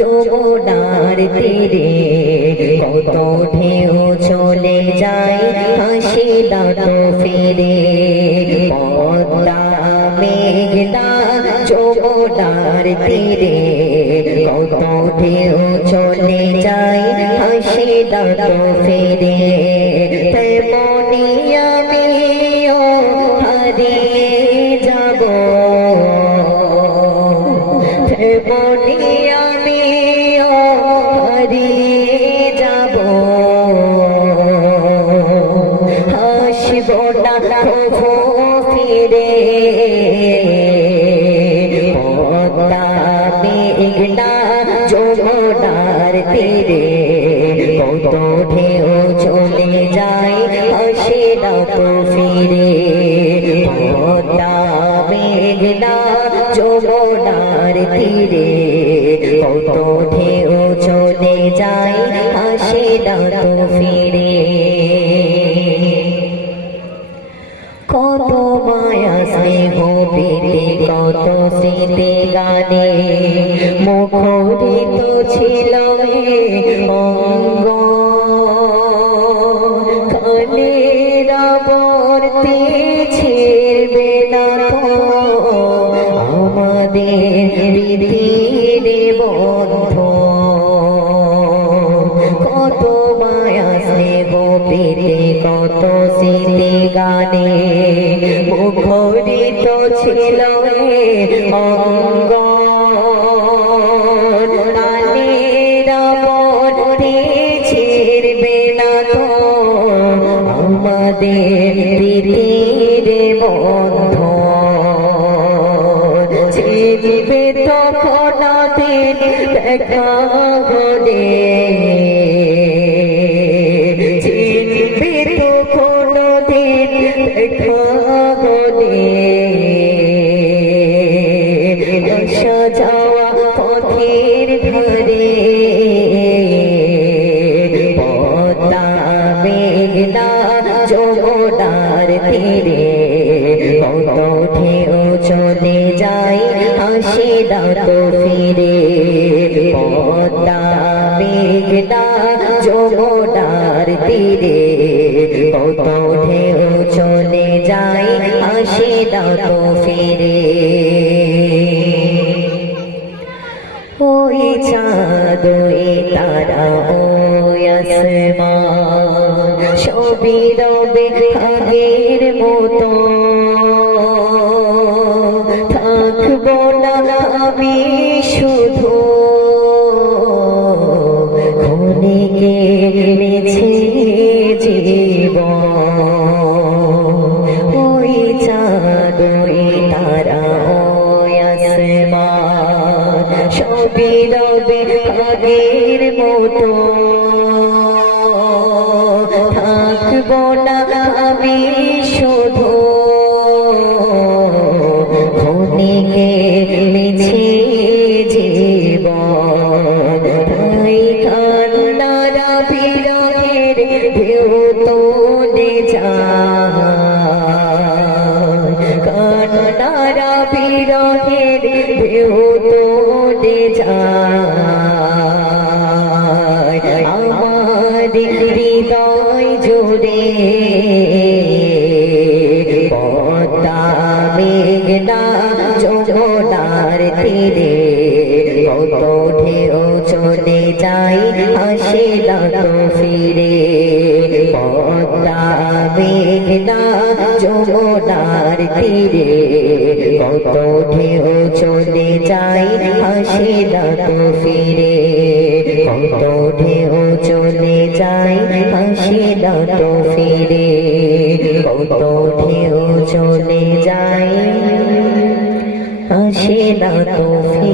যমুনার তীরে কত ঢেউ চলে যায় হাসি না তো ফিরে পদ্মা মেঘনা যমুনার তীরে কত ঢেউ চলে যায় হাসি না তো ফিরে তেমনি আমিও হারিয়ে যাব তেমনি আমিও হারিয়ে যাব হাসব না কভু ফিরে পদ্মা মেঘনা যমুনার তীরে কত ঢেউ চলে যায় হাসি না তো ফিরে পদ্মা মেঘনা যমুনার তীরে কত ঢেউ চলে যায় হাসি না তো ফিরে কত মায়া স্নেহ প্রীতি কত স্মৃতি গানে মুখরিত ছিল অঙ্গ কালের আবর্তে ছিড়বে না তো আমাদের প্রীতির বন্ধ কত মায়া স্নেহ প্রীতি কত স্মৃতি গানে মুখরিত ছিল অঙ্গ কালের আবর্তে ছিড়বে না তো আমাদের প্রীতির বন্ধ ছিড়বে তখন দেখা হলে ছিড়বে তখন দেখা হলে আসা যাওয়া পথের ধারে পদ্মা মেঘনা যমুনার তীরে কত ঢেউ চলে যায় হাসি না তো ফিরে পদ্মা মেঘনা যমুনার তীরে কত ঢেউ চলে যায় হাসি না তো ফিরে ওই চাঁদ ওই তারা ওই আসমান সবই রবে আগের মতো থাকবো না আমি শুধু ক্ষণিকে মেছে জীবন ওই চাঁদ ওই তারা ওই আসমান সবই রবে আগের মতো থাকবো না আমি শুধু ক্ষণিকে মেছে জীবন তাই কান্নারা বিরহের ঢেউ তোলে যায় কান্নারা বিরহের ঢেউ তোলে যায় আমার হৃদয় জুড়ে পদ্মা মেঘনা যমুনার তীরে কত ঢেউ চলে যায় হাসি না তো ফিরে পদ্মা মেঘনা যমুনার তীরে কত ঢেউ চলে যায় হাসি না তো ফিরে কত ঢেউ চলে যায় হাসি না তো ফিরে কত ঢেউ চলে যায় হাসি না তো ফিরে।